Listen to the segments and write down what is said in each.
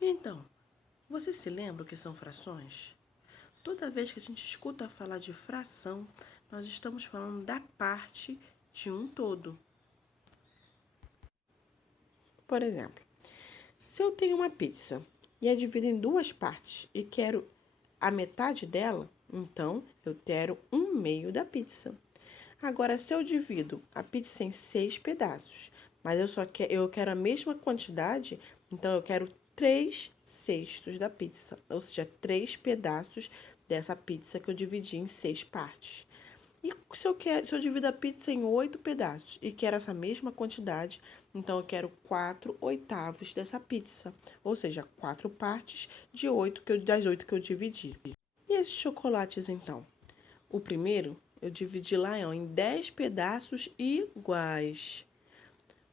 Então, você se lembra o que são frações? Toda vez que a gente escuta falar de fração, nós estamos falando da parte de um todo. Por exemplo, se eu tenho uma pizza e a divido em duas partes e quero a metade dela, então eu quero um meio da pizza. Agora, se eu divido a pizza em 6 pedaços, mas eu quero a mesma quantidade, então eu quero 3/6 da pizza, ou seja, 3 pedaços dessa pizza que eu dividi em 6 partes. E se eu divido a pizza em 8 pedaços e quero essa mesma quantidade, então eu quero 4/8 dessa pizza, ou seja, 4 partes das 8 que eu dividi. E esses chocolates, então? O primeiro eu dividi lá em 10 pedaços iguais.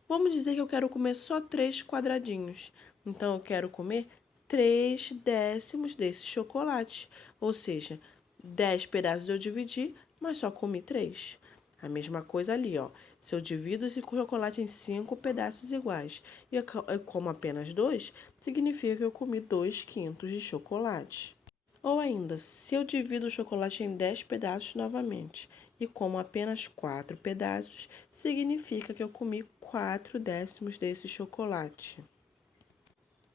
Vamos dizer que eu quero comer só 3 quadradinhos. Então, eu quero comer 3/10 desse chocolate. Ou seja, 10 pedaços eu dividi, mas só comi 3. A mesma coisa ali, ó. Se eu divido esse chocolate em 5 pedaços iguais e eu como apenas 2, significa que eu comi 2/5 de chocolate. Ou ainda, se eu divido o chocolate em 10 pedaços novamente e como apenas 4 pedaços, significa que eu comi 4/10 desse chocolate.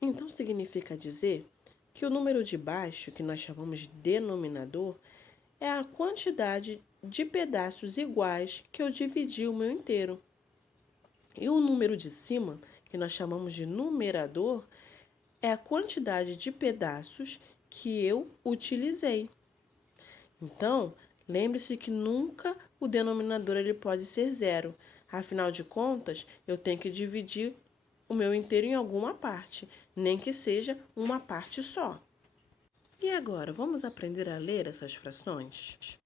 Então, significa dizer que o número de baixo, que nós chamamos de denominador, é a quantidade de pedaços iguais que eu dividi o meu inteiro. E o número de cima, que nós chamamos de numerador, é a quantidade de pedaços que eu utilizei. Então, lembre-se que nunca o denominador ele pode ser zero. Afinal de contas, eu tenho que dividir o meu inteiro em alguma parte, nem que seja uma parte só. E agora, vamos aprender a ler essas frações?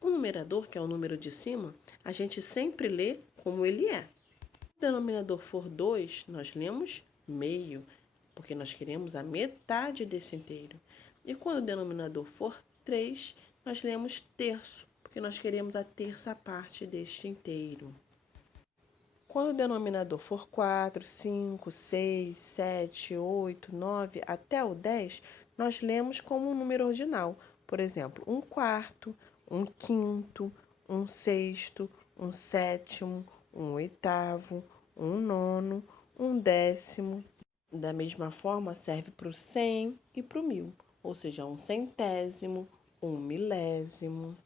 O numerador, que é o número de cima, a gente sempre lê como ele é. Se o denominador for 2, nós lemos meio, porque nós queremos a metade desse inteiro. E quando o denominador for 3, nós lemos terço, porque nós queremos a terça parte deste inteiro. Quando o denominador for 4, 5, 6, 7, 8, 9, até o 10, nós lemos como um número ordinal. Por exemplo, 1/4, 1/5, 1/6, 1/7, 1/8, 1/9, 1/10. Da mesma forma, serve para o 100 e para o 1000, ou seja, 1/100, 1/1000.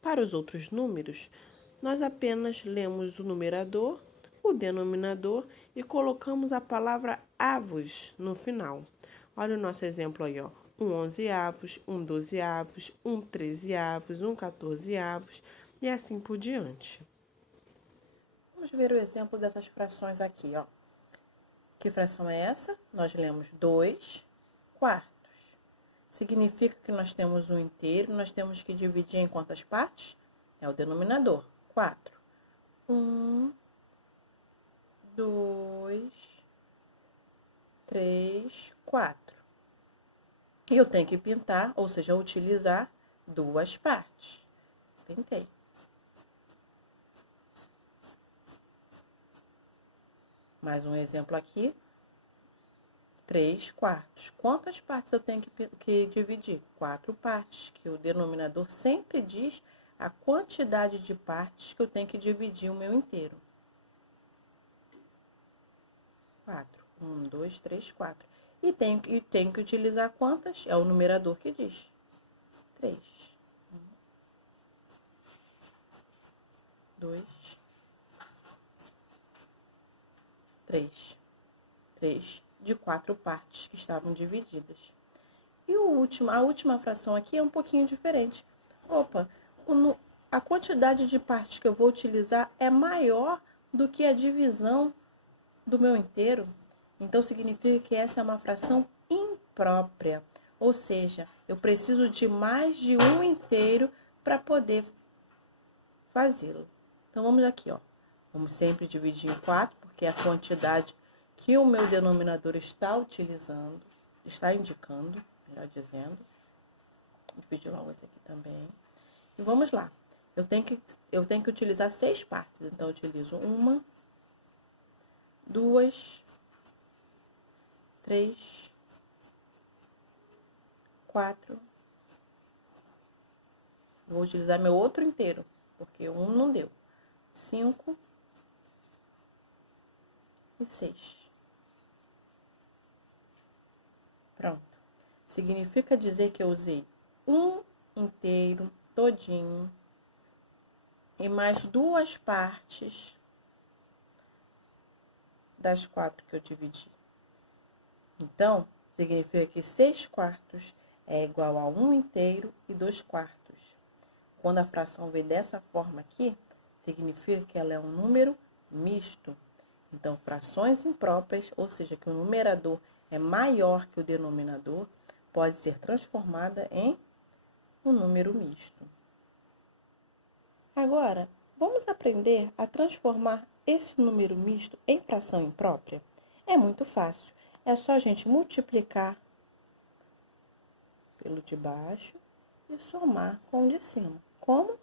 Para os outros números, nós apenas lemos o numerador, o denominador e colocamos a palavra avos no final. Olha o nosso exemplo aí, ó. 1/11, 1/12, 1/13, 1/14 e assim por diante. Vamos ver o exemplo dessas frações aqui, ó. Que fração é essa? Nós lemos 2/4. Significa que nós temos um inteiro, nós temos que dividir em quantas partes? É o denominador, 4. 1, 2, 3, 4. E eu tenho que pintar, ou seja, utilizar duas partes. Pintei. Mais um exemplo aqui. 3/4. Quantas partes eu tenho que dividir? 4 partes, que o denominador sempre diz a quantidade de partes que eu tenho que dividir o meu inteiro. 4. 1, 2, 3, 4. E tenho que utilizar quantas? É o numerador que diz. 3. 1, 2, 3. 3 de 4 partes que estavam divididas. E a última fração aqui é um pouquinho diferente. Opa, a quantidade de partes que eu vou utilizar é maior do que a divisão do meu inteiro. Então, significa que essa é uma fração imprópria. Ou seja, eu preciso de mais de um inteiro para poder fazê-lo. Então, vamos aqui, ó. Vamos sempre dividir em 4, porque é a quantidade que o meu denominador está utilizando, está indicando, melhor dizendo. Vou dividir logo esse aqui também. E vamos lá. Eu tenho que utilizar 6 partes. Então, eu utilizo 1, 2, 3, 4. Vou utilizar meu outro inteiro, porque um não deu. 5 e 6. Pronto. Significa dizer que eu usei um inteiro todinho e mais 2 partes das 4 que eu dividi. Então, significa que 6 quartos é igual a 1 inteiro e 2 quartos. Quando a fração vem dessa forma aqui, significa que ela é um número misto. Então, frações impróprias, ou seja, que o numerador é maior que o denominador, pode ser transformada em um número misto. Agora, vamos aprender a transformar esse número misto em fração imprópria? É muito fácil. É só a gente multiplicar pelo de baixo e somar com o de cima. Como?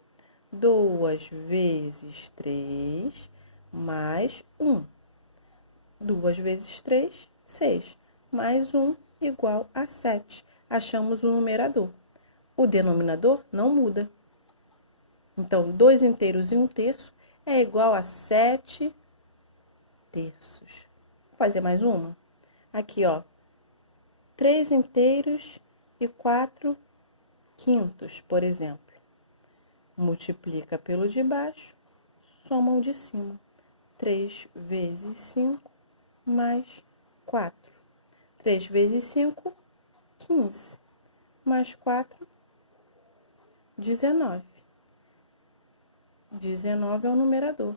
2 vezes 3 mais 1. 2 vezes 3, 6. Mais 1 igual a 7. Achamos o numerador. O denominador não muda. Então, 2 inteiros e 1 terço é igual a 7 terços. Vou fazer mais uma? Aqui, ó. 3 inteiros e 4 quintos, por exemplo. Multiplica pelo de baixo, soma o de cima. 3 vezes 5 mais 4. 3 vezes 5, 15. Mais 4, 19. 19 é o numerador.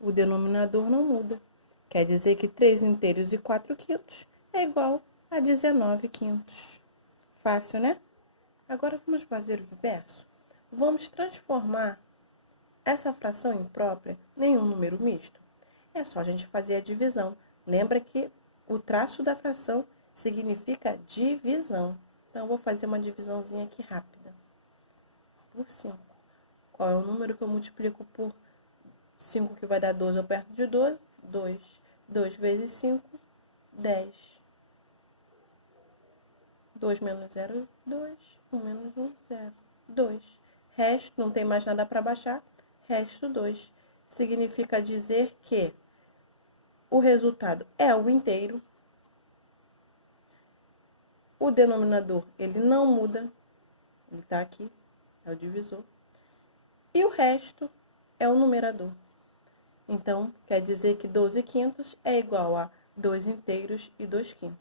O denominador não muda. Quer dizer que 3 inteiros e 4 quintos é igual a 19 quintos. Fácil, né? Agora vamos fazer o inverso. Vamos transformar essa fração imprópria em um número misto. É só a gente fazer a divisão. Lembra que o traço da fração significa divisão. Então, eu vou fazer uma divisãozinha aqui rápida. Por 5. Qual é o número que eu multiplico por 5 que vai dar 12 ou perto de 12? 2. 2 vezes 5, 10. 2 menos 0, 2. 1 menos 1, 0. 2. Resto, não tem mais nada para baixar. Resto 2. Significa dizer que o resultado é o inteiro. O denominador, ele não muda. Ele está aqui, é o divisor. E o resto é o numerador. Então, quer dizer que 12 quintos é igual a 2 inteiros e 2 quintos.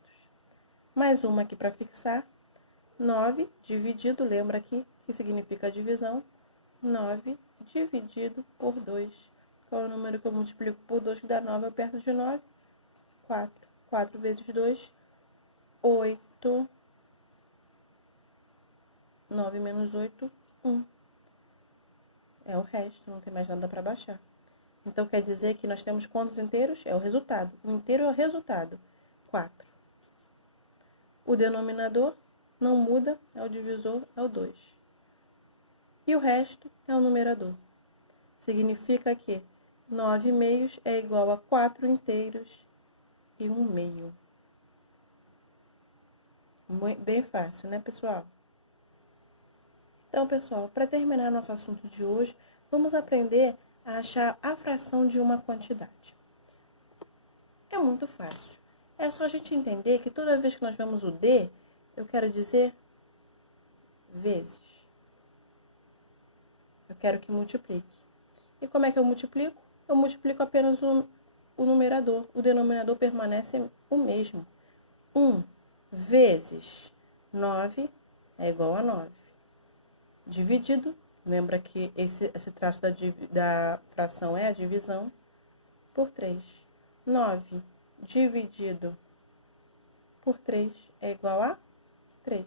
Mais uma aqui para fixar. 9 dividido, lembra aqui que significa divisão. 9 dividido por 2. Qual é o número que eu multiplico por 2 que dá 9 ou perto de 9? 4. 4 vezes 2, 8. 9 menos 8, 1. É o resto, não tem mais nada para baixar. Então, quer dizer que nós temos quantos inteiros? É o resultado. O inteiro é o resultado. 4. O denominador não muda, é o divisor, é o 2. E o resto é o numerador. Significa que 9 meios é igual a 4 inteiros e 1 meio. Bem fácil, né, pessoal? Então, pessoal, para terminar nosso assunto de hoje, vamos aprender a achar a fração de uma quantidade. É muito fácil. É só a gente entender que toda vez que nós vemos o D, eu quero dizer vezes. Eu quero que multiplique. E como é que eu multiplico? Eu multiplico apenas o numerador. O denominador permanece o mesmo. 1 vezes 9 é igual a 9. Dividido, lembra que esse traço da fração é a divisão, por 3. 9 dividido por 3 é igual a 3.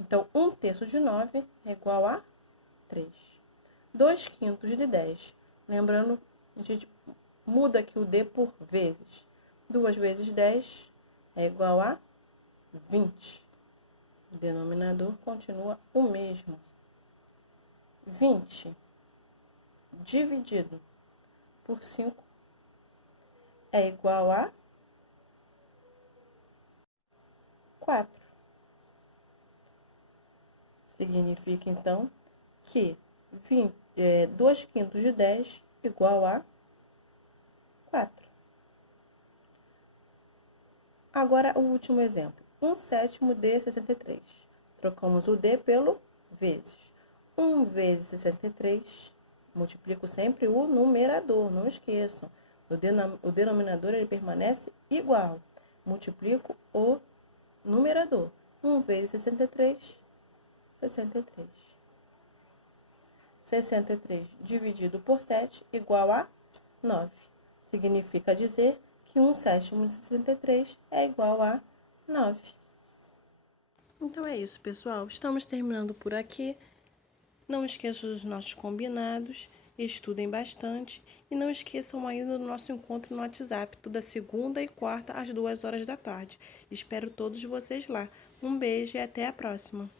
Então, 1 terço de 9 é igual a 3. 2 quintos de 10. Lembrando, a gente muda aqui o D por vezes. 2 vezes 10 é igual a 20. O denominador continua o mesmo. 20 dividido por 5 é igual a 4. Significa, então, que 2 quintos de 10 igual a 4. Agora, o último exemplo. 1/7 de 63. Trocamos o D pelo vezes. 1 vezes 63, multiplico sempre o numerador, não esqueçam. O denominador ele permanece igual. Multiplico o numerador. 1 vezes 63, 63. 63 dividido por 7 igual a 9. Significa dizer que 1/7 de 63 é igual a 9. Então é isso, pessoal. Estamos terminando por aqui. Não esqueçam dos nossos combinados, estudem bastante e não esqueçam ainda do nosso encontro no WhatsApp, toda segunda e quarta às 2 horas da tarde. Espero todos vocês lá. Um beijo e até a próxima.